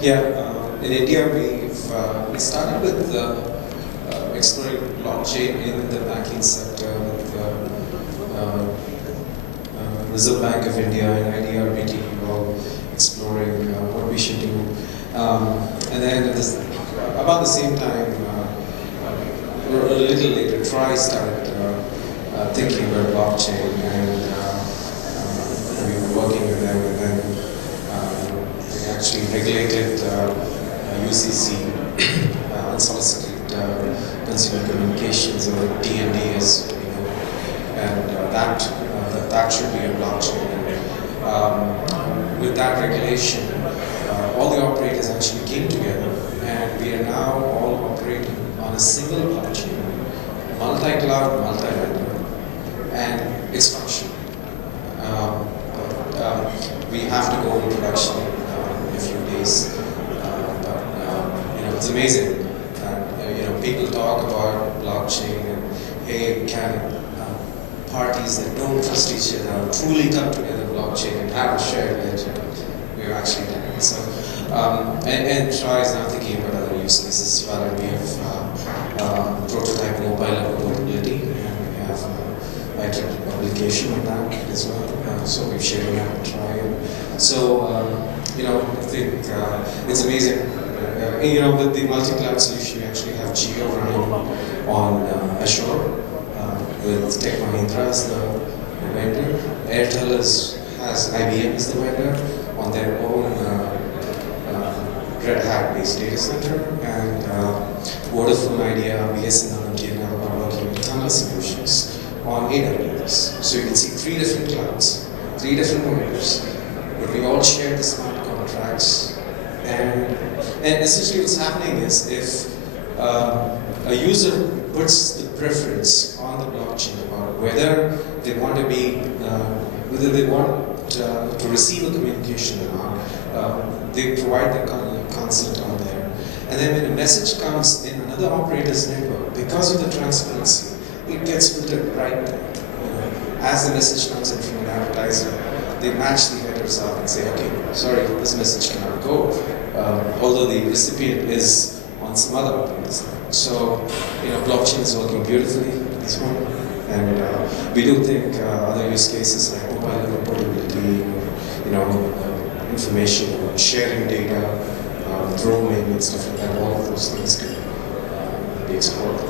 Yeah, in India we started with exploring blockchain in the banking sector with Reserve Bank of India and IDRBT all exploring what we should do. And then about the same time, or a little later, TRI started thinking about blockchain, and we were working with them, and then they actually regulated UCC, unsolicited consumer communications, or D&D as we know, and that should be a blockchain. With that regulation, all the operators actually came together, and we are now all operating on a single blockchain, multi-cloud, multi-vendor, and it's functional. We have to go into production in a few days, but it's amazing. People talk about blockchain and hey, can parties that don't trust each other truly come together blockchain and have a shared ledger? We've actually done it. So, and TRI is now thinking about other use cases as well, and we have prototype mobile level portability, and we have iterative publication on that as well. So we're sharing that with TRI. So, I think it's amazing. With the multi-cloud solution, we actually have Geo running on Azure with Tech Mahindra as the vendor. Airtel has IBM as the vendor on their own Red Hat-based data center, and Vodafone Idea, BSNL, and TNL are working with Tata solutions on AWS. So you can see 3 different clouds, 3 different vendors, but we all share the smart contracts. And essentially what's happening is if a user puts the preference on the blockchain about whether they want to be, whether they want to receive a communication or not, they provide their consent on there. And then when a message comes in another operator's network, because of the transparency, it gets filtered right there. As the message comes in from an advertiser, they match the headers up and say, okay, sorry, this message cannot go, although the recipient is on some other operator's network. So, blockchain is working beautifully at this point, and we do think other use cases like mobile level portability, information, sharing data, roaming and stuff like that, all of those things can be explored.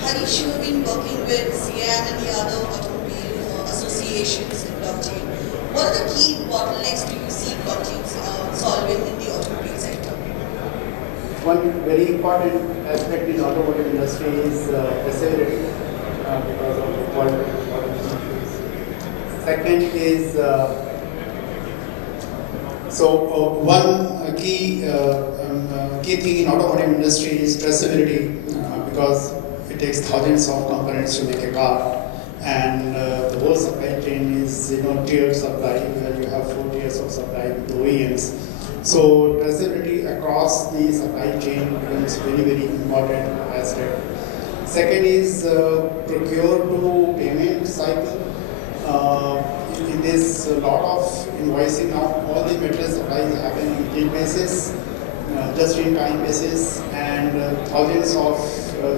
Harish, you have been working with CIAM and the other automobile associations in blockchain. What are the key bottlenecks do you see blockchain solving in the automobile sector? One very important aspect in the automotive industry is traceability because of the quality issues. Second is one key thing in automotive industry is traceability because it takes thousands of components to make a car, and the whole supply chain is tiered supply, where you have 4 tiers of supply with OEMs. So traceability across the supply chain becomes very, very important aspect. Second is procure to payment cycle. In this, a lot of invoicing now, all the material supplies happen on a basis, just in time basis, and thousands of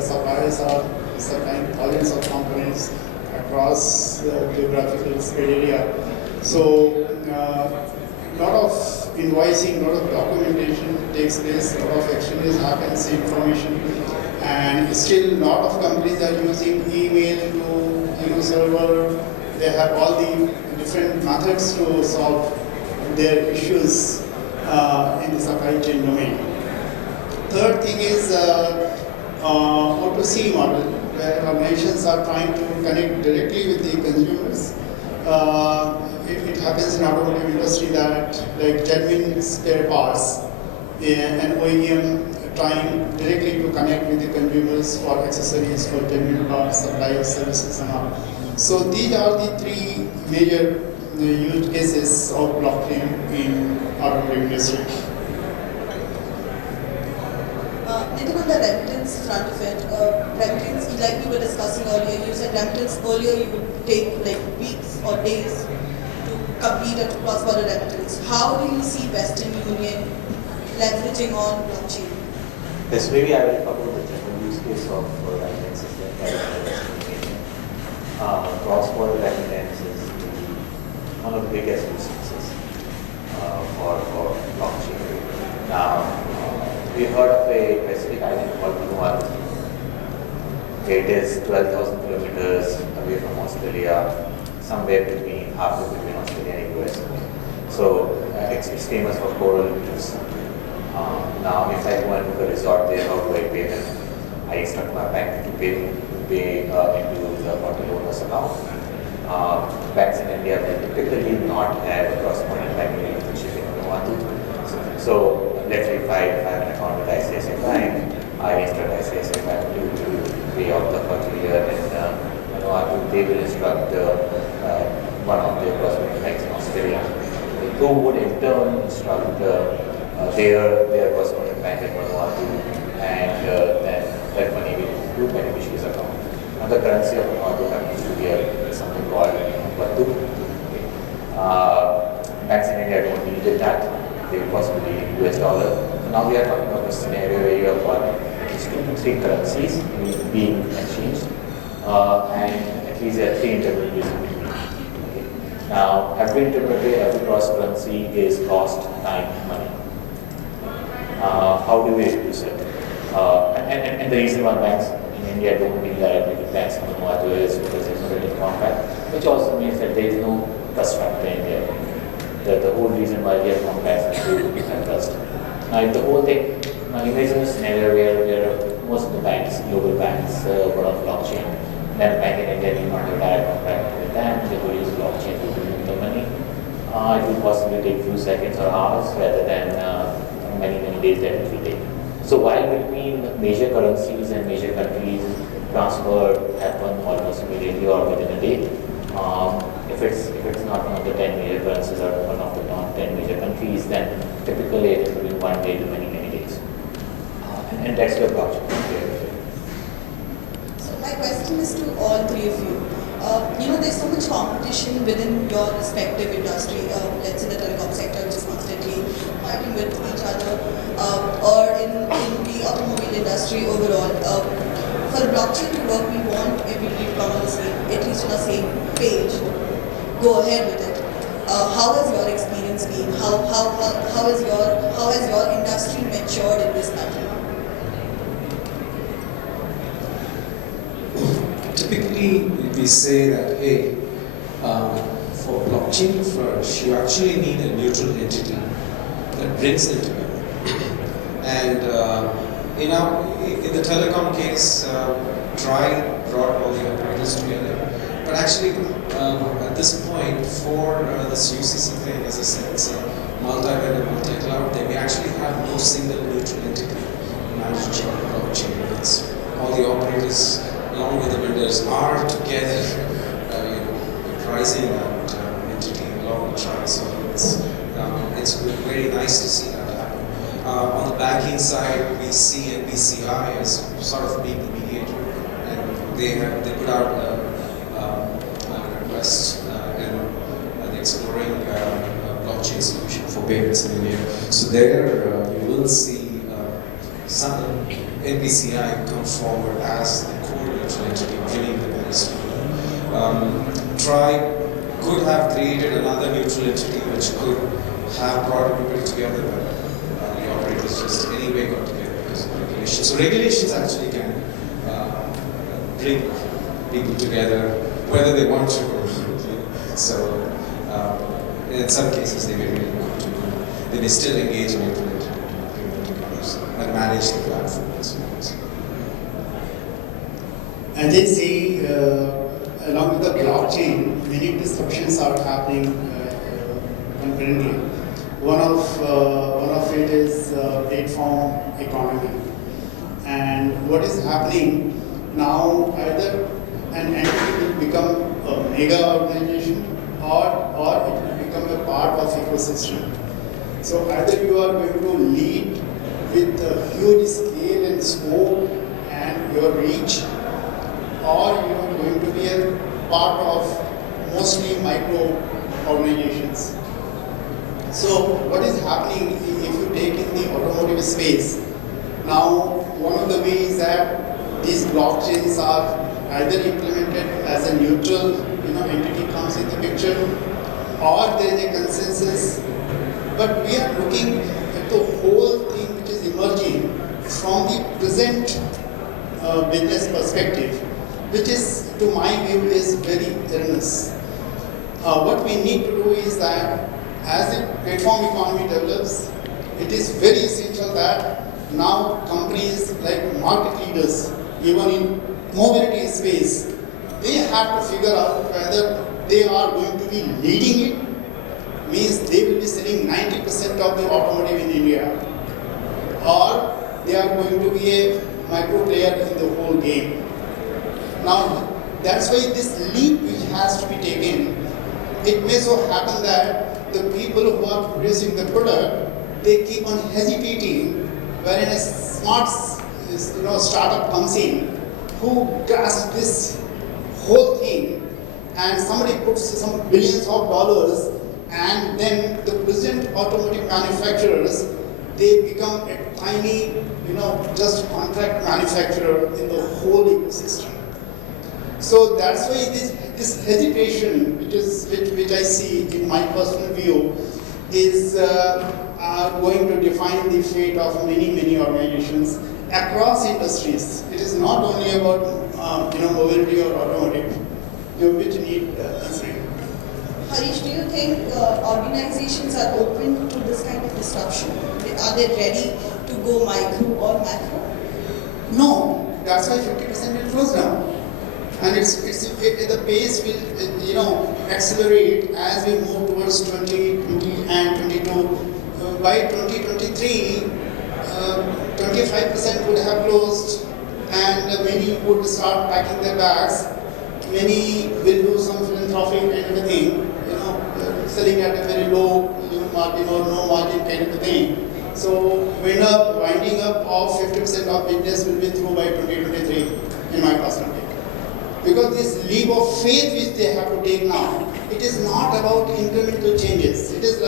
suppliers are supplying thousands of components across geographical spread area. So, lot of invoicing, lot of documentation takes place, a lot of exchanges happens, information, and still a lot of companies are using email to server. They have all the different methods to solve their issues in the supply chain domain. Third thing is O2C model, where organizations are trying to connect directly with the consumers. It happens in automotive industry that like genuine spare parts, an OEM trying directly to connect with the consumers for accessories, for genuine parts, supply of services and all. So these are the 3 major use cases of blockchain in automotive industry. Nitin, on the remittance front of it, remittance, like we were discussing earlier, you said remittance earlier you would take like weeks or days to complete a cross-border remittance. How do you see Western Union leveraging on blockchain? Yes, maybe I will cover the general use case of remittance system. Cross-border remittance is one of the biggest use cases for blockchain. Now, we heard of a Pacific island called Vanuatu. It is 12,000 kilometers away from Australia, somewhere halfway between Australia and US. So it's famous for coral reefs. Now, if I go and book a resort there, how do I pay them? I instruct my bank to pay into the hotel owner's account. Banks in India will typically not have a correspondent banking relationship in Vanuatu. So let's say if I have an account with ICICI Bank, I instruct ICICI Bank to pay off the hotel here in Vanuatu. They will instruct one of their correspondent banks in Australia, who would in turn instruct their correspondent bank in Vanuatu, and then that money will go to beneficiary's account. Now the currency of Vanuatu happens to be something called Batu. Banks in India don't need that. They will possibly US dollar. So now we are talking about a scenario where you have got at least 2 to 3 currencies being exchanged, and at least there are 3 intermediaries in between. Okay. Now every intermediary, every cross currency is cost, time, money. How do we reduce it? And the reason why banks in India don't deal directly with banks in Vanuatu is because there's no written contract, which also means that there is no trust factor in there. The whole reason why we have contracts is to have trust. Now, if the whole thing, now imagine a scenario where most of the banks, global banks, were on blockchain, then bank in India need not have direct contract with them, they will use blockchain to move the money. It will possibly take few seconds or hours rather than many days that it will take. So while between major currencies and major countries, transfer happen almost immediately or within a day. If it's not one of the 10 major currencies or one of the not 10 major countries, then typically it is between 1 day to many days. And that's where blockchain is there. So my question is to all three of you. There's so much competition within your respective industry. Let's say the telecom sector, which is constantly fighting with each other, or in the automobile industry overall. For the blockchain to work, we want everybody to come on the same, at least on the same page. Go ahead with it. How has your experience been? How has your industry matured in this matter? Typically, we say that, hey, for blockchain first, you actually need a neutral entity that brings them together. And in the telecom case, brought all the operators together. But actually, at this point, for this UCC thing, as I said, it's a multi-vendor, multi-cloud. They may actually have no single neutral entity managing blockchain. It's all the operators, along with the vendors, are together, pricing that entity along the track. So it's very nice to see that happen. On the banking side, we see NPCI as sort of being the mediator, and they put out a request and exploring a blockchain solution for payments in India. So there you will see some NPCI come forward as the core neutral entity, bringing the banks together. Could have created another neutral entity which could have brought everybody together, but the operators just anyway got together because of regulations. So regulations actually can bring people together whether they want to or not. So in some cases they may really want to. They may still engage in neutral entity and manage the platform and so on. As they see, along with the blockchain, many disruptions are happening concurrently. One of it is platform economy. And what is happening now, either an entity will become a mega organization or it will become a part of ecosystem. So either you are going to lead with a huge scale and scope and your reach, or you are going to be a part of mostly micro organizations. So what is happening if you take in the automotive space? Now, one of the ways that these blockchains are either implemented as a neutral, entity comes in the picture, or there is a consensus. But we are looking at the whole thing which is emerging from the present business perspective, which is, to my view, is very earnest. What we need to do is that as the platform economy develops, it is very essential that now companies like market leaders, even in mobility space, they have to figure out whether they are going to be leading it, means they will be selling 90% of the automotive in India, or they are going to be a micro player in the whole game. Now, that's why this leap which has to be taken. It may so happen that the people who are producing the product, they keep on hesitating, wherein a smart startup comes in who grasps this whole thing, and somebody puts some billions of dollars, and then the present automotive manufacturers, they become a tiny, just contract manufacturer in the whole ecosystem. So that's why this hesitation, which I see in my personal view, is going to define the fate of many organizations across industries. It is not only about mobility or automotive, which need answering. Harish, do you think organizations are open to this kind of disruption? Are they ready to go micro or macro? No, that's why 50% will close down. And the pace will accelerate as we move towards 2020 and 22. By 2023, 25% would have closed, and many would start packing their bags. Many will do some philanthropic kind of a thing, selling at a very low margin or no margin kind of a thing. So winding up of 50% of business will be through by 2023, in my personal view. Because this leap of faith which they have to take now, it is not about incremental changes. It is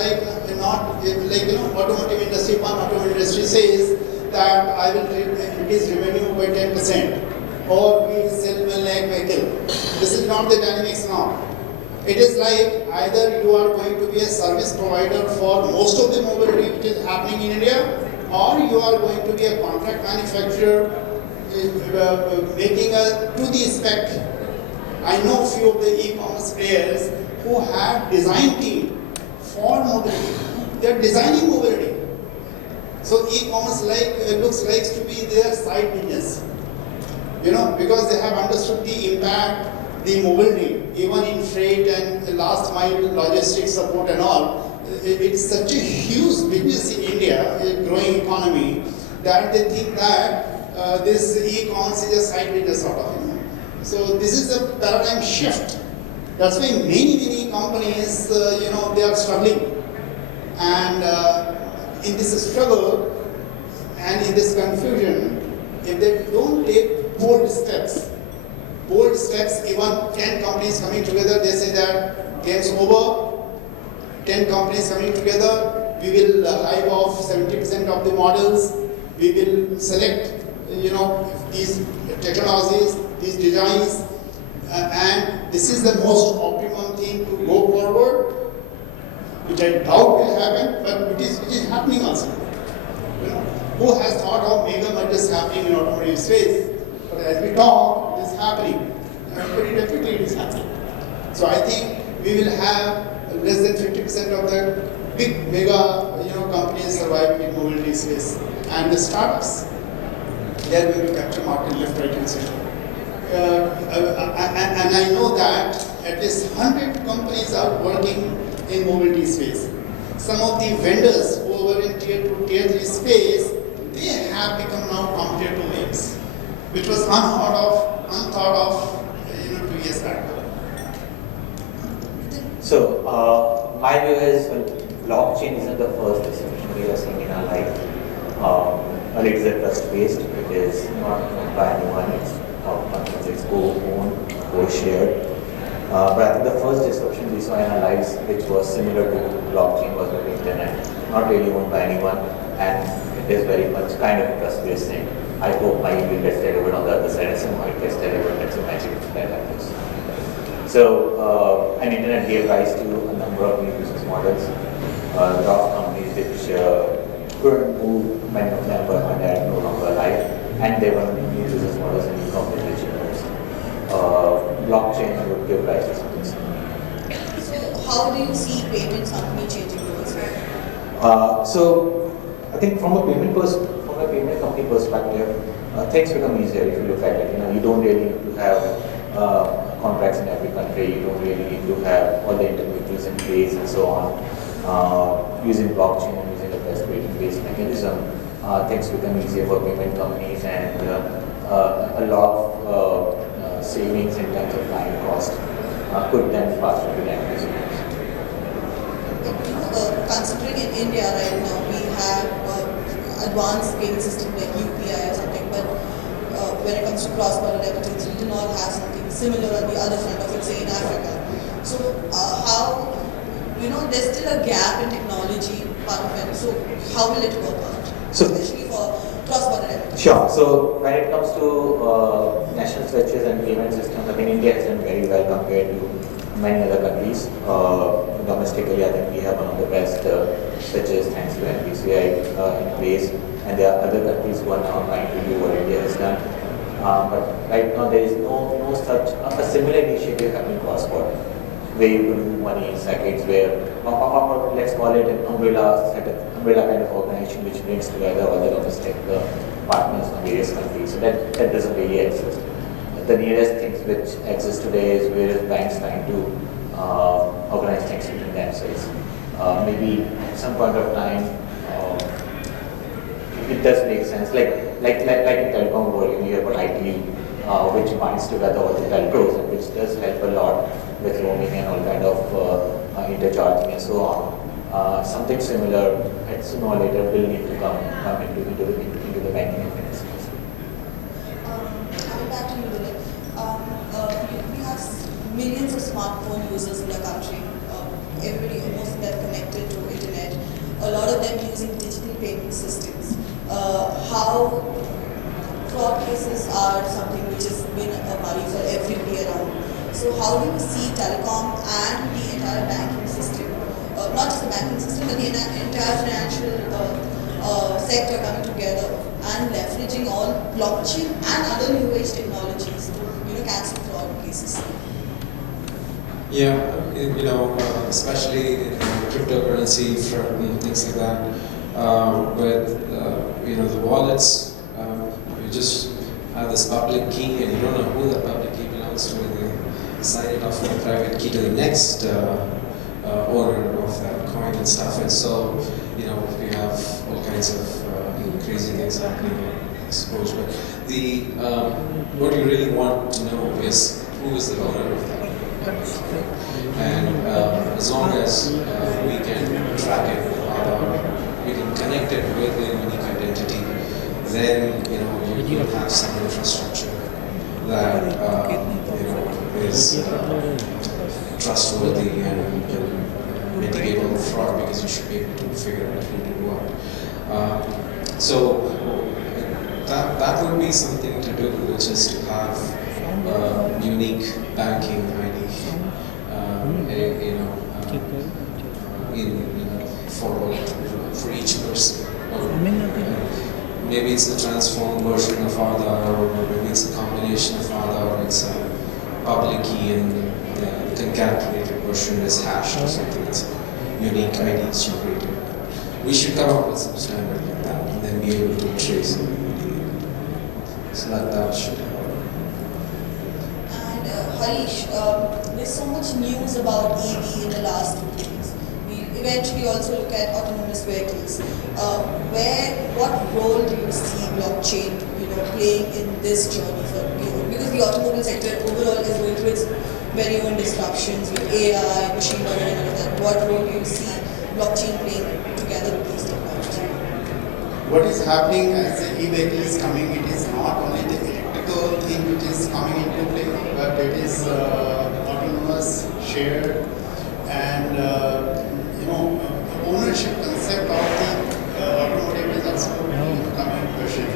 automotive industry, one automotive industry says that I will increase revenue by 10%, or we will sell 1 lakh vehicle. This is not the dynamics now. It is like either you are going to be a service provider for most of the mobility which is happening in India, or you are going to be a contract manufacturer making to the spec. I know few of the e-commerce players who have design team for mobility. They are designing mobility. So e-commerce looks like to be their side business. Because they have understood the impact, the mobility, even in freight and last mile logistics support and all. It's such a huge business in India, a growing economy, that they think that this e-commerce is a side business sort of. So this is a paradigm shift. That's why many companies, they are struggling. And in this struggle and in this confusion, if they don't take bold steps, even 10 companies coming together, they say that game's over. 10 companies coming together, we will hive off 70% of the models. We will select, these technologies, these designs, and this is the most optimum thing to go forward, which I doubt will happen, but it is happening also. Who has thought of mega mergers happening in automotive space? But as we talk, it is happening. Pretty definitely it is happening. So I think we will have less than 50% of the big mega companies surviving in mobility space. And the startups, they are going to capture market left, right, and center. And I know that at least 100 companies are working in mobility space. Some of the vendors who were in tier 2, tier 3 space, they have become now competitor names, which was unthought of 2 years back. So, my view is blockchain isn't the first disruption we are seeing in our life. And it is a trust-based. It is not owned by anyone. It's co-owned, co-shared. But I think the first disruption we saw in our lives, which was similar to blockchain, was the internet, not really owned by anyone, and it is very much kind of a trust-based thing. I hope my email gets delivered on the other side, and somehow it gets delivered, that's a magic that happens. So, and internet gave rise to a number of new business models. A lot of companies which couldn't move, many of them were no longer alive, and they were new business models and new competition. Blockchain would give rise to something similar. So how do you see payments company changing roles? So I think from a payment company perspective, things become easier if you look at it. You don't really need to have contracts in every country. You don't really need to have all the intermediaries in place and so on. Using blockchain and using a best rating-based mechanism, things become easier for payment companies, and a lot of savings in terms of time cost could then faster to them. Considering in India right now we have advanced payment system like UPI or something, but when it comes to cross-border remittance, we do not have something similar on the other front of it, say in Africa. So how, there's still a gap in technology part of it. So how will it work out, especially for cross-border remittance? Sure. So when it comes to national switches and payment systems, I think India has done very well compared to many other countries. Domestically, I think we have one of the best switches thanks to NPCI in place, and there are other countries who are now trying to do what India has done. But right now there is no such a similar initiative happening cross-border, where you can move money in seconds, or let's call it an umbrella kind of organization which brings together all the domestic partners from various countries. So that doesn't really exist. The nearest things which exist today is various banks trying to organize things between themselves. Maybe at some point of time, it does make sense. Like in telecom world, you have got IT, which binds together all the telcos, and which does help a lot with roaming and all kind of intercharging and so on. Something similar, at sooner or later, will need to come into the banking and finance industry. Coming back to you, Dilip. We have millions of smartphone users in the country. Everybody, most of them connected to internet. A lot of them using digital payment systems. How fraud cases are something which has been a worry for everybody around. So how do you see telecom and the entire banking system, not just the banking system, but the entire financial sector coming together and leveraging all blockchain and other new age technologies to cancel fraud cases? Yeah, especially in cryptocurrency front and things like that. With the wallets, you just have this public key, and you don't know who the public key belongs to. And they sign it off with a private key to the next owner of that coin and stuff. And so, we have all kinds of crazy things happening, I suppose. But what you really want to know is who is the owner of that. And as long as we can track it, we can connect it with a unique identity, then you have some infrastructure that is trustworthy and can mitigate all the fraud, because you should be able to figure out who did what. So that would be something to do, which is to have unique banking ID, for each person. Maybe it's a transformed version of Aadhaar, or maybe it's a combination of Aadhaar, or it's a public key, and the concatenated version is hashed or something. It's unique IDs generated. We should come up with some standard like that, and then be able to trace it. So that should help. And Harish, there's so much news about EV in the last 2 days. We eventually also look at autonomous vehicles. What role do you see blockchain, playing in this journey for you? Because the automobile sector overall is going through its very own disruptions with AI, machine learning, and all of that. What role do you see blockchain playing together with these technologies? What is happening as the e-vehicle is coming, it is not only the electrical thing which is coming into play, but it is autonomous shared, and the ownership concept of the automotive is also coming in question.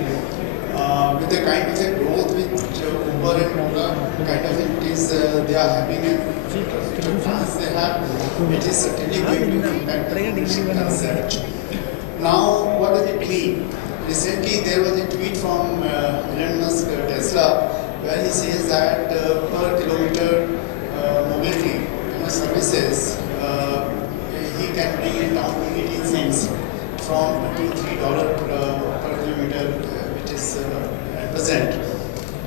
With the kind of a growth which Uber and Ola kind of entities they are having and plans they have, it is certainly going to impact the ownership concept. Now, what does it mean? Recently, there was a tweet from Elon Musk, Tesla, where he says that per kilometer mobility services, he can bring it down to 18 cents from $2 to $3 per kilometer, which is at present.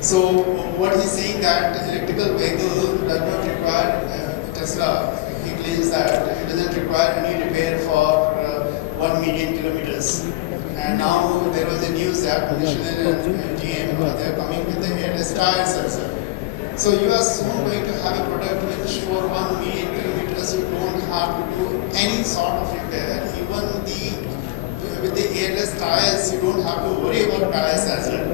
So, what he's saying that electrical vehicle does not require Tesla. He claims that it doesn't require any repair for 1 million kilometers. And now there was a news that Michelin and GM they're coming with the airless tires also. So you are soon going to have a product which for 1 million kilometers you don't have to do any sort of repair. Even with the airless tires you don't have to worry about tires as well.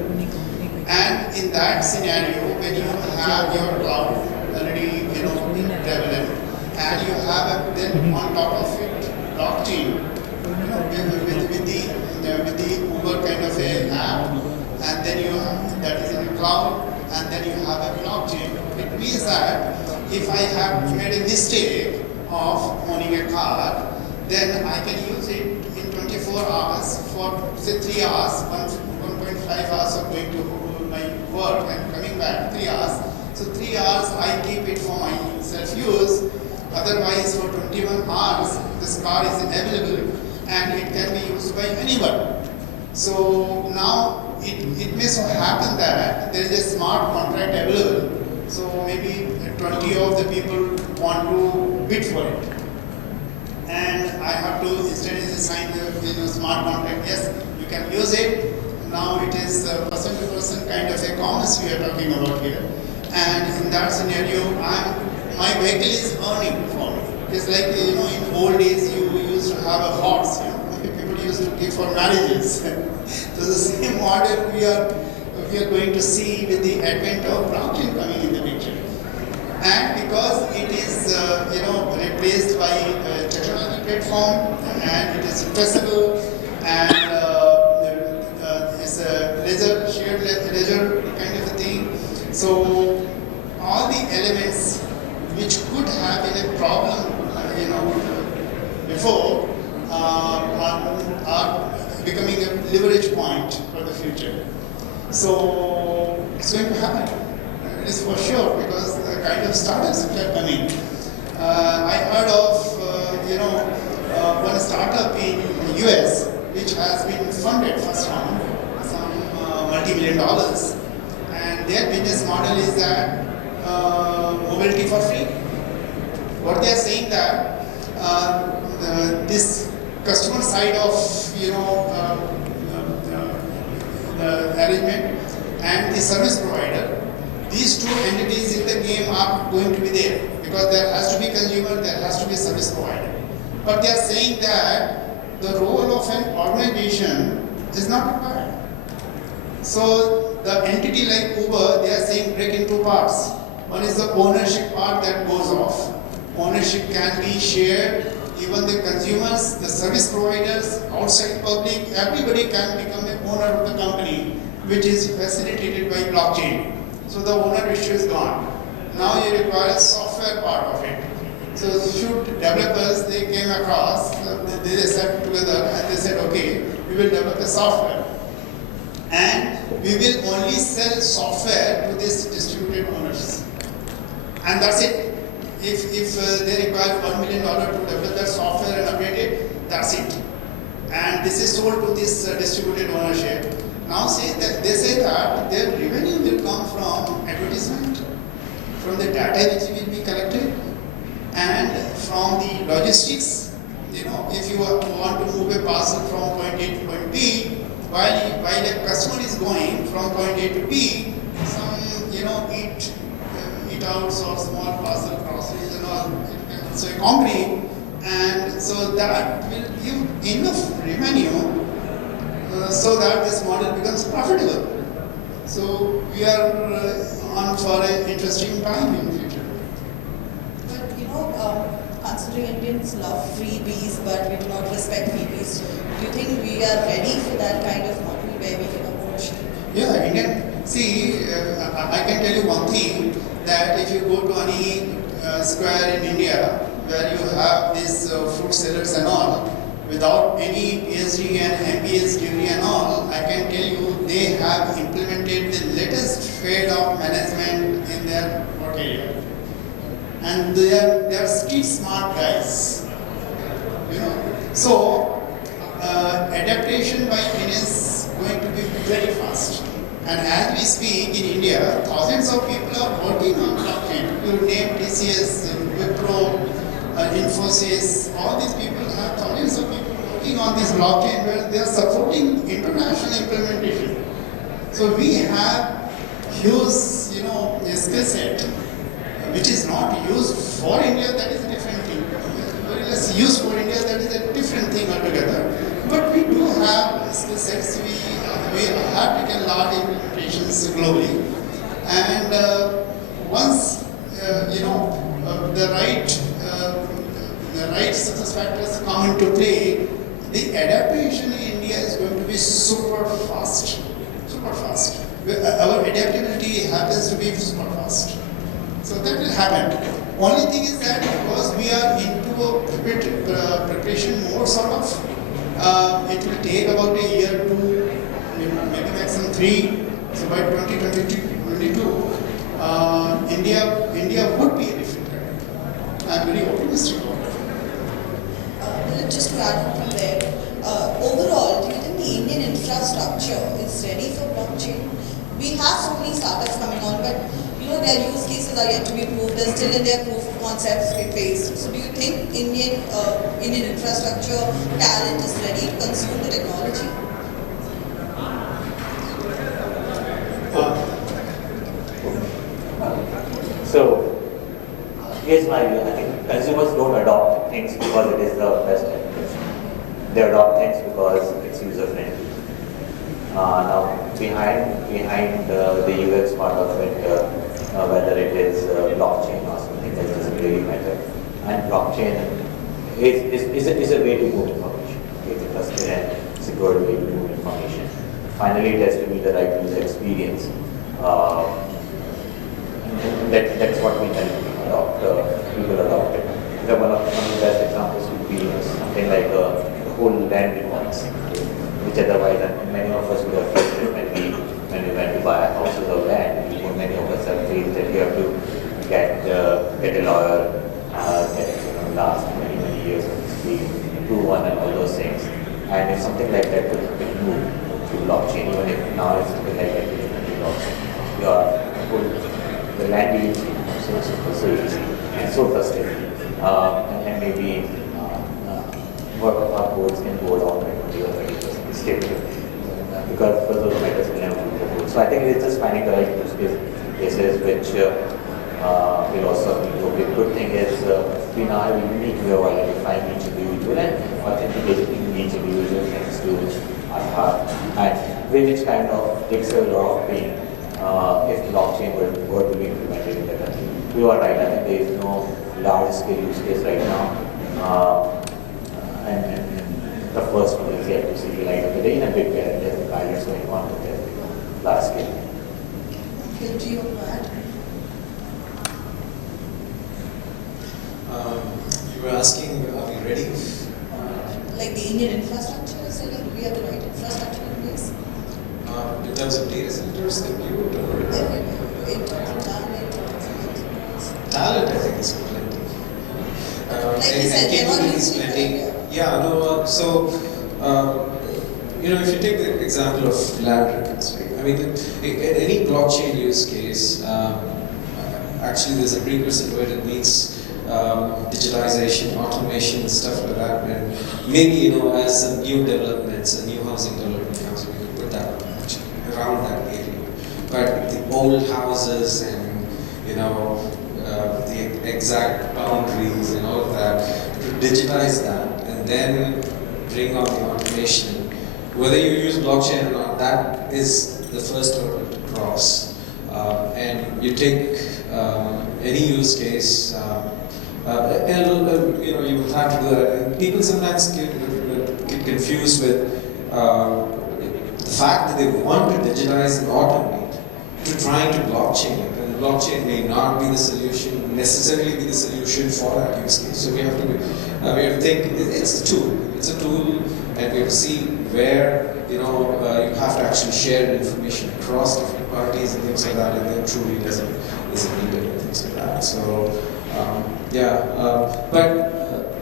And in that scenario, when you have your cloud already developed, and you have then on top of it blockchain with the Uber kind of a app, and then you have, that is in the cloud, and then you have a blockchain. It means that if I have made a mistake of owning a car, then I can use it in 24 hours for say 3 hours, 1.5 hours of going to my work and coming back 3 hours. So 3 hours I keep it for my self-use. Otherwise, for 21 hours, this car is available and it can be used by anyone. So now it may so happen that there is a smart contract available. So maybe 20 of the people want to bid for it. And I have to instead sign the smart contract. Yes, you can use it. Now it is person to person kind of a commerce we are talking about here. And in that scenario, my vehicle is earning for me. It's like, in old days you used to have a horse, people used to give for marriages. So the same model we are going to see with the advent of blockchain coming in the picture. And because it is, replaced by a technology platform, and it is traceable, and it's a shared ledger kind of a thing. So all the elements which could have been a problem, before, are becoming a leverage point for the future. So it's going to happen. It is for sure, because the kind of startups which are coming. I heard of one startup in the US which has been funded first round, some multi-million dollars, and their business model is that mobility for free. What they are saying that this customer side of the arrangement and the service provider, these two entities in the game are going to be there, because there has to be consumer, there has to be service provider. But they are saying that the role of an organization is not required. So the entity like Uber, they are saying break into parts. One is the ownership part that goes off. Ownership can be shared. Even the consumers, the service providers, outside public, everybody can become an owner of the company, which is facilitated by blockchain. So the owner issue is gone. Now you require a software part of it. So should developers, they came across, they sat together and they said, okay, we will develop a software. And we will only sell software to these distributed owners. And that's it. If they require $1 million to develop their software and update it, that's it. And this is sold to this distributed ownership. Now they say that their revenue will come from advertisement, from the data which will be collected, and from the logistics. If you want to move a parcel from point A to point B, while a customer is going from point A to B, some eat outs or small parcel groceries and all, so a concrete, and so that will give enough revenue so that this model becomes profitable. So we are on for an interesting time in the future. But considering Indians love freebies, but we do not respect freebies. Do you think we are ready for that kind of model where we can approach? Yeah, Indian. See, I can tell you one thing, that if you go to any square in India where you have these fruit sellers and all, without any PhD and MBS degree and all, I can tell you they have implemented the latest fad of management in their work area. And they are street smart guys. You know. So adaptation by Indians is going to be very fast. And as we speak in India, thousands of people are working on blockchain. You name TCS, Wipro, Infosys, all these people have thousands of people working on this blockchain where they are supporting international implementation. So we have huge, a skill set which is not used for India, that is a different thing. Very less used for India, that is a different thing altogether. But we do have skill sets. We have taken large implementations globally, and once the right success factors come into play, the adaptation in India is going to be super fast. Super fast. Our adaptability happens to be super fast. So that will happen. Only thing is that because we are into a preparation mode sort of, it will take about a year to maybe maximum 3. So by 2022, India would be a different country. I'm very optimistic about it. Dilip, just to add on from there, overall, do you think the Indian infrastructure is ready for blockchain? We have so many startups coming on, but their use cases are yet to be proved. They're still in their proof of concepts phase. So do you think Indian infrastructure talent is ready to consume the technology? So, here's my view. I think consumers don't adopt things because it is the best application. They adopt things because it's user friendly. Now, behind the UX part of it, whether it is blockchain or something, that doesn't really matter. And blockchain is a way to move information. It's a trusted and secure way to move information. Finally, it has to be the right user experience. That's what we help people adopt it. One of the best examples would be something like the whole land reports, which otherwise many of us would have faced it when we went to buy houses or land. Many of us have faced that you have to get a lawyer, last many years of history, prove one and all those things. And if something like that could have been moved to blockchain, even if now it's something like that, the land deals so simple, so easy, and so trusted. And maybe work of our codes can go down by 20 or 30% stable. Because those matters will never be proposed. So I think it's just finding the right use cases which will also be okay. The good thing is we now have a unique way of identifying each individual and authenticating each individual thanks to our heart, and which kind of takes a lot of pain if blockchain were to be implemented in the country. You are right, I think there is no large scale use case right now. And the first one is yet to see the light of the day in a big way. There's a pilots going on with it large scale. Do you want to add? You were asking, are we ready? Like the Indian infrastructure, so do we have the right infrastructure in place? In terms of data centers, compute, or In terms of talent, I think is plenty. Like you said, they're not capabilities used to plenty. it. Yeah, no. If you take the example of land records, right? I mean, in any blockchain use case, actually there's a precursor to it. It means digitalization, automation, stuff like that. And maybe as some new developments, a new housing development comes, we could put that around that area. But the old houses and the exact boundaries and all of that, to digitize that and then bring on the automation. Whether you use blockchain or not, that is the first hurdle to cross. And you take any use case, You will have to do that. And people sometimes get confused with the fact that they want to digitize and automate to trying to blockchain it. And blockchain may not be the solution, necessarily be the solution for that use case. So we have to think it's a tool. It's a tool, and we have to see where you have to actually share information across different parties and things like that, and then truly isn't needed and things like that. So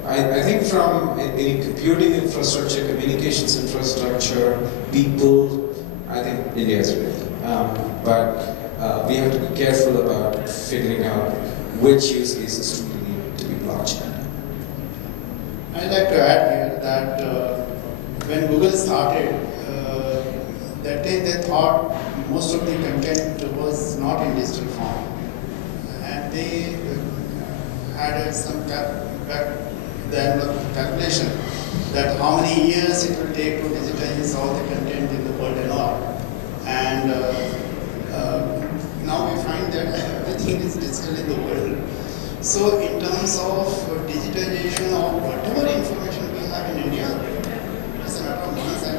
I think from any computing infrastructure, communications infrastructure, people, I think India is ready. But we have to be careful about figuring out which use cases truly need to be blockchain. I'd like to add here that when Google started, that day they thought most of the content was not in digital form. And they had some calculation that how many years it will take to digitize all the content in the world and all. And now we find that everything is digital in the world. So in terms of digitization of whatever information we have in India, it's a matter of months and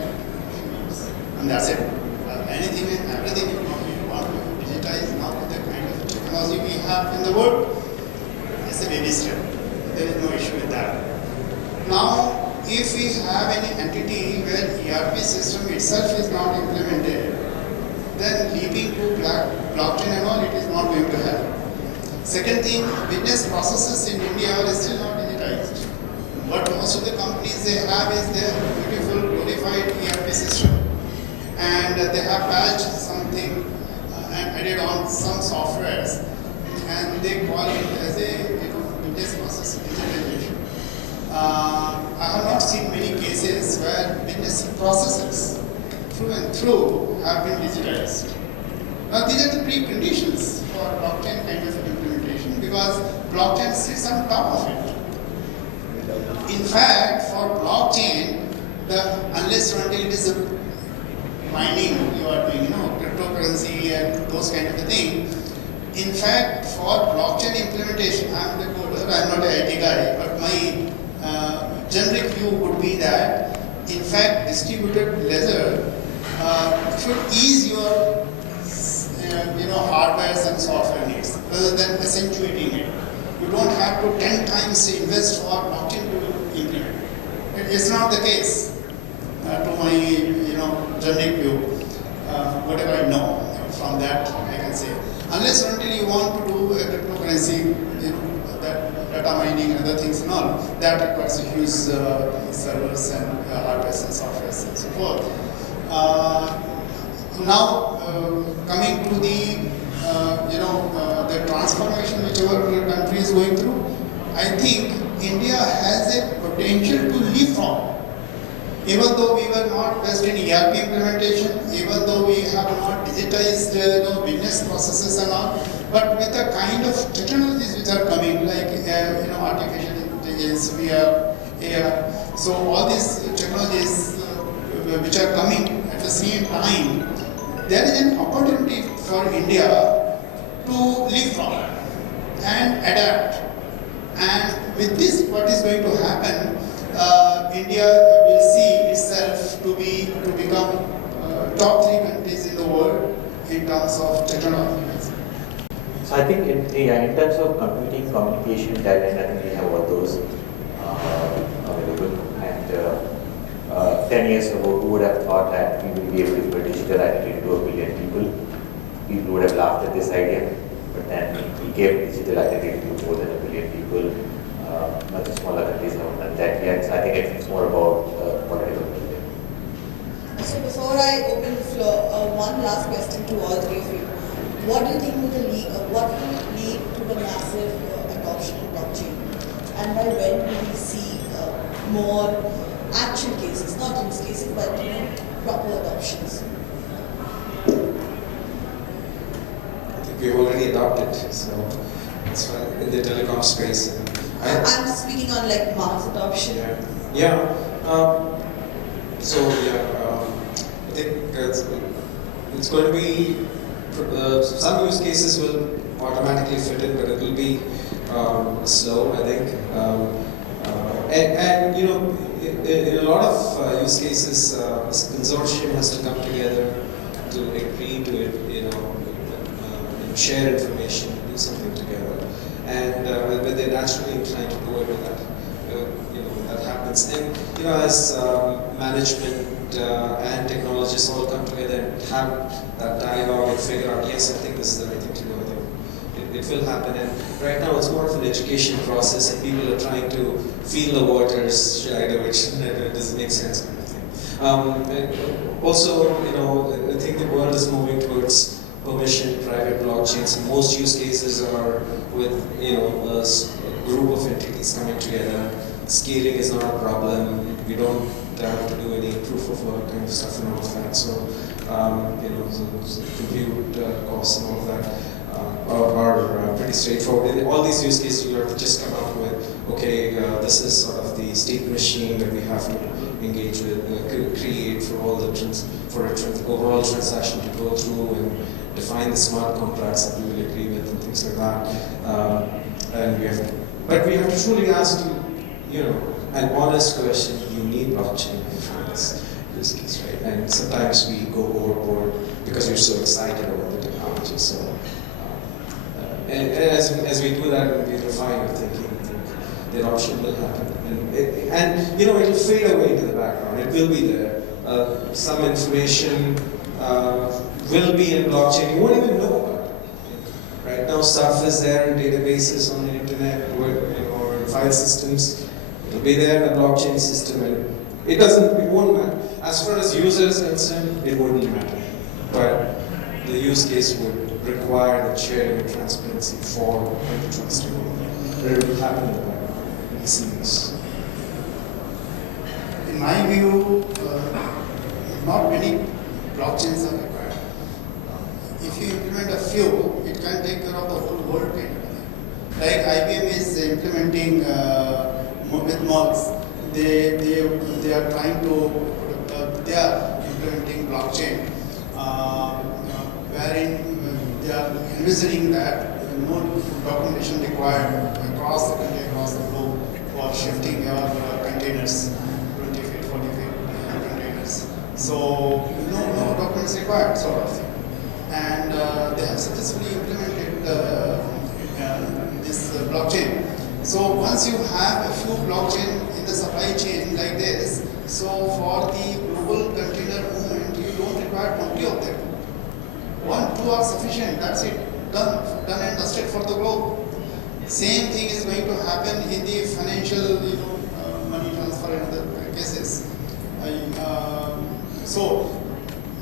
few years. And that's it. Anything and everything you want to digitize now with the kind of technology we have in the world, it's a baby step. There is no issue with that. Now, if we have any entity where ERP system itself is not implemented, then leaping to blockchain and all, it is not going to help. Second thing, business processes in India are still not digitized. What most of the companies they have is their beautiful glorified ERP system, and they have patched something and added on some softwares, and they call it as a business process digitalization. I have not seen many cases where business processes through and through have been digitized. Now these are the preconditions for blockchain kind of implementation, because blockchain sits on top of it. In fact, for blockchain, unless or until it is a mining you are doing, cryptocurrency and those kind of a thing. In fact, for blockchain implementation, I'm the coder, I'm not an IT guy, but my generic view would be that, in fact, distributed ledger should ease your hardware and software needs rather than accentuating it. You don't have to 10 times invest for blockchain to implement. It's not the case to my generic view. Whatever I know from that, I can say. Unless or until you want to do a cryptocurrency, that data mining and other things and all, that requires a huge servers and hardware and software and so forth. Now, coming to the transformation which our country is going through, I think India has a potential to leapfrog. Even though we were not best in ERP implementation, even though we have not digitized business processes and all, but with the kind of technologies which are coming, like artificial intelligence, VR, AI, so all these technologies which are coming at the same time, there is an opportunity for India to leapfrog and adapt. And with this, what is going to happen? India will see itself to become top 3 countries in the world in terms of technology. So I think in terms of computing, communication, talent, I think we have all those available. And 10 years ago, who would have thought that we will be able to put digital identity to 1 billion people? People would have laughed at this idea, but then we gave digital identity to more than 1 billion people. Much smaller countries haven't done that yet. So I think it's more about political will. So before I open the floor, one last question to all three of you. What do you think will what will lead to the massive adoption of blockchain? And by when will we see more actual cases, not use cases, but proper adoptions? I think we've already adopted, so it's fine in the telecom space. I'm speaking on like mass adoption. I think it's going to be some use cases will automatically fit in, but it will be slow, I think. And you know, in a lot of use cases, this consortium has to come together to agree to it, you know, share information, do something together. And when they're naturally inclined to go into that, you know, that happens. And you know, as management and technologists all come together and have that dialogue and figure out, yes, I think this is the right thing to do. I think it will happen. And right now, it's more of an education process, and people are trying to feel the waters. Should I do it? Shouldn't I do it? Does it make sense? Kind of thing. And also, you know, I think the world is moving towards permission, private blockchains. And most use cases are with, you know, a group of entities coming together. Scaling is not a problem. We don't have to do any proof of work kind of stuff and all of that. So, you know, the compute costs and all of that are pretty straightforward. In all these use cases, you have to just come up with, okay, this is sort of the state machine that we have to engage with, create for all the overall transaction to go through, and define the smart contracts that we will agree with and things like that. And but we have to truly ask you know, an honest question. You need blockchain for this use case, right? And sometimes we go overboard because we're so excited about the technology. So, and as we do that, and we refine our thinking, I think the adoption will happen. And you know, it'll fade away into the background. It will be there. Some information will be in blockchain. You won't even know about it. Right now, stuff is there in databases on the internet or in file systems. It'll be there in a blockchain system, and it won't matter. As far as users are concerned, it wouldn't matter. But the use case would require the sharing and transparency for antitrust. But it will happen in the background. We'll see this. In my view, not many blockchains are required. If you implement a few, it can take care of the whole world kind of thing. Like IBM is implementing with Merx. They are trying to they are implementing blockchain, wherein they are envisioning that no documentation required across the country, across the globe for shifting your containers, 20 feet, 40 feet containers. So no documents required, sort of thing. And they have successfully implemented this blockchain. So once you have a few blockchain in the supply chain like this, so for the global container movement, you don't require 20 of them. 1, 2 are sufficient. That's it. Done and dusted for the globe. Same thing is going to happen in the financial, money transfer and other cases. So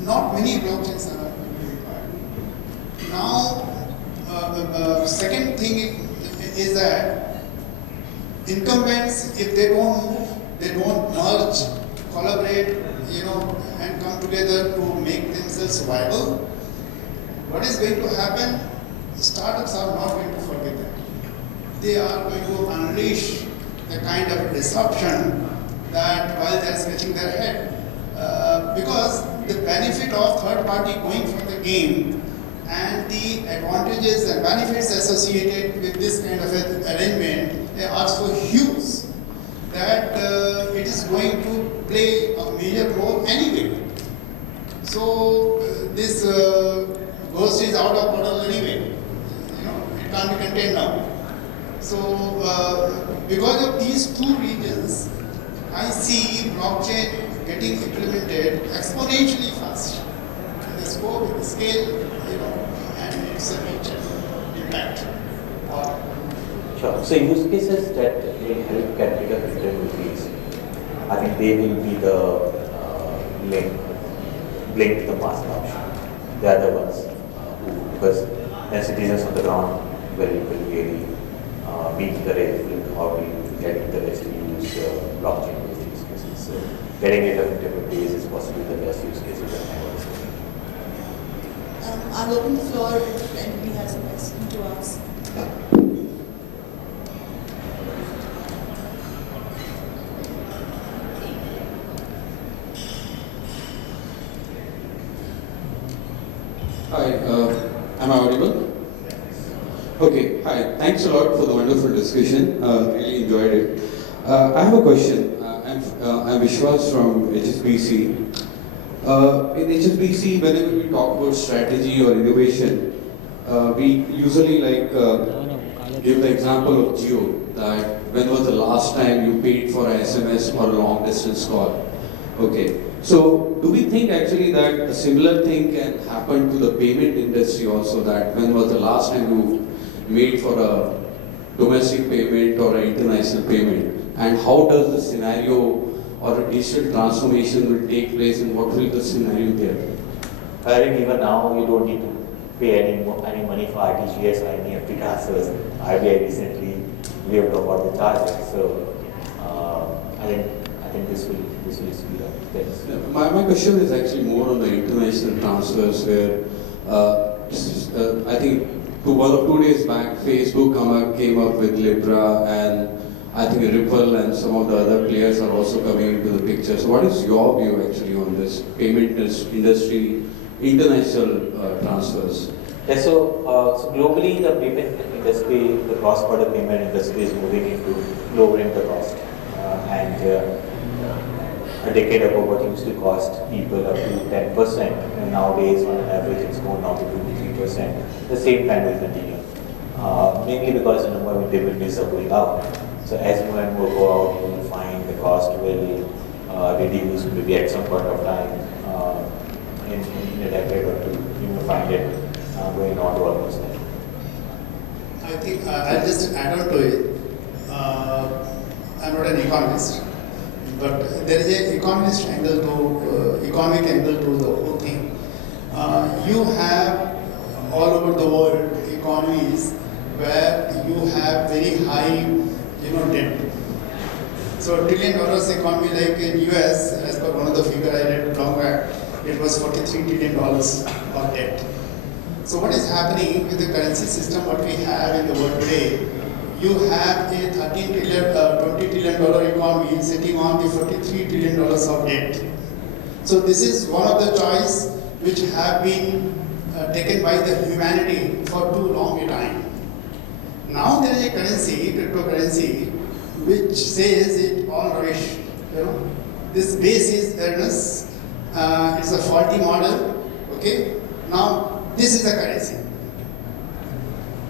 not many blockchains are required. Now, the second thing is that incumbents, if they don't merge, collaborate, and come together to make themselves viable, what is going to happen? Startups are not going to forget that. They are going to unleash the kind of disruption that while they are scratching their head. Because the benefit of third party going from the game and the advantages and benefits associated with this kind of arrangement are so huge that it is going to play a major role anyway. So this ghost is out of bottle anyway. It can't be contained now. So because of these two regions, I see blockchain getting implemented exponentially fast. The scope, the scale, and its reach and impact. Sure. So use cases that will help cater capabilities, I think they will be the link to the mass adoption. They are the ones because when citizens on the ground will really be encouraged with how we get encouraged to use blockchain based use cases. So getting data capabilities is possibly the best use cases that I was I'll open the floor if anybody has a question to ask. Hi, am I audible? Okay, hi. Thanks a lot for the wonderful discussion. Really enjoyed it. I have a question. I'm Vishwas from HSBC. In HSBC, whenever we talk about strategy or innovation, we usually give the example of Jio, that when was the last time you paid for an SMS or a long distance call? Okay. So, do we think actually that a similar thing can happen to the payment industry also, that when was the last time you made for a domestic payment or an international payment? And how does the scenario or a digital transformation will take place, and what will the scenario there? I think even now you don't need to pay any money for RTGS or NEFT transfers. RBI recently waived about the charges. So I think this will speed up things. My question is actually more on the international transfers, where I think 2 days back Facebook came up with Libra, and I think Ripple and some of the other players are also coming into the picture. So what is your view actually on this payment industry, international transfers? Yeah, so globally the payment industry, the cross-border payment industry is moving into lowering the cost. A decade ago, what used to cost people up to 10%, and nowadays on an average it's gone down to 2 to 3%. The same trend will continue, mainly because the number of individuals are going out. So as more and more go out, you will find the cost will reduce maybe at some point of time in a decade or two. You will find it going on to almost there. I think I'll just add on to it. I'm not an economist, but there is an economic angle to the whole thing. You have all over the world economies where you have very high, debt. So $1 trillion economy, like in US, as per one of the figure I read long back, it was $43 trillion of debt. So what is happening with the currency system, what we have in the world today? You have a $20 trillion economy sitting on the $43 trillion of debt. So this is one of the choice which have been taken by the humanity for too long a time. Now there is a currency, cryptocurrency, which says it all rubbish. This base is erroneous. It's a faulty model. Okay. Now this is the currency.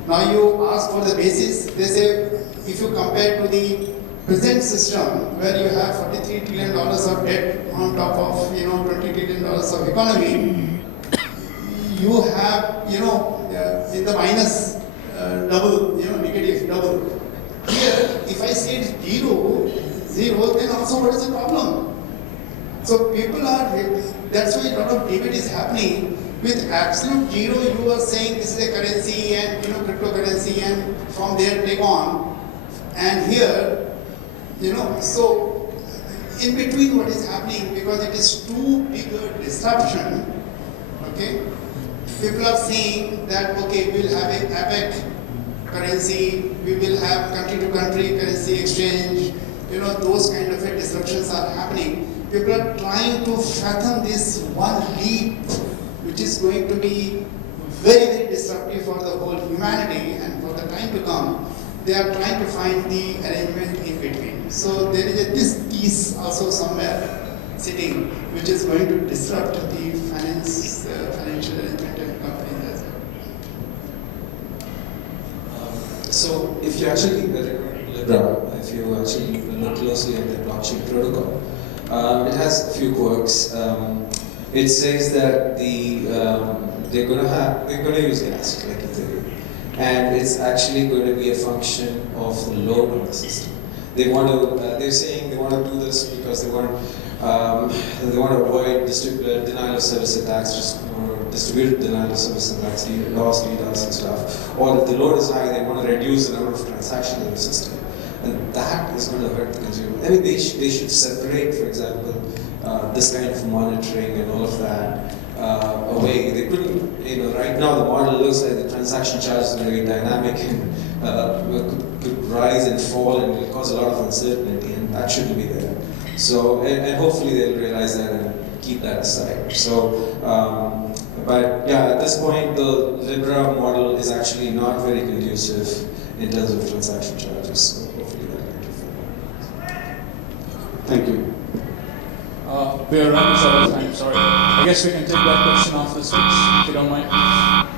Now you ask for the basis. They say if you compare to the present system where you have $43 trillion of debt on top of $20 trillion of economy, you have in the minus double, negative double. Here, if I say it's zero, then also what is the problem? So people that's why a lot of debate is happening. With absolute zero, you are saying this is a currency and cryptocurrency, and from there take on. And here, so in between what is happening, because it is too big a disruption, okay? People are saying that, okay, we'll have a APEC currency, we will have country-to-country currency exchange, those kind of disruptions are happening. People are trying to fathom this one leap, which is going to be very, very disruptive for the whole humanity and for the time to come. They are trying to find the arrangement in between. So there is this piece also somewhere sitting, which is going to disrupt the financial arrangement and companies as well. So if you actually look closely at the blockchain protocol, it has a few quirks. It says that they're going to use gas like Ethereum, and it's actually going to be a function of the load on the system. They're saying they want to do this because they want to avoid denial of service attacks, distributed denial of service attacks, DDoS and stuff. Or if the load is high, they want to reduce the number of transactions in the system, and that is going to hurt the consumer. I mean, they should separate, for example, this kind of monitoring and all of that away. They couldn't, right now the model looks like the transaction charges are very dynamic and could rise and fall and will cause a lot of uncertainty, and that shouldn't be there. So, and hopefully they'll realize that and keep that aside. So, But yeah, at this point, the Libra model is actually not very conducive in terms of transaction charges. So hopefully that will rectify. Thank you. We are running short of time, sorry. I guess we can take that question after the speech, if you don't mind.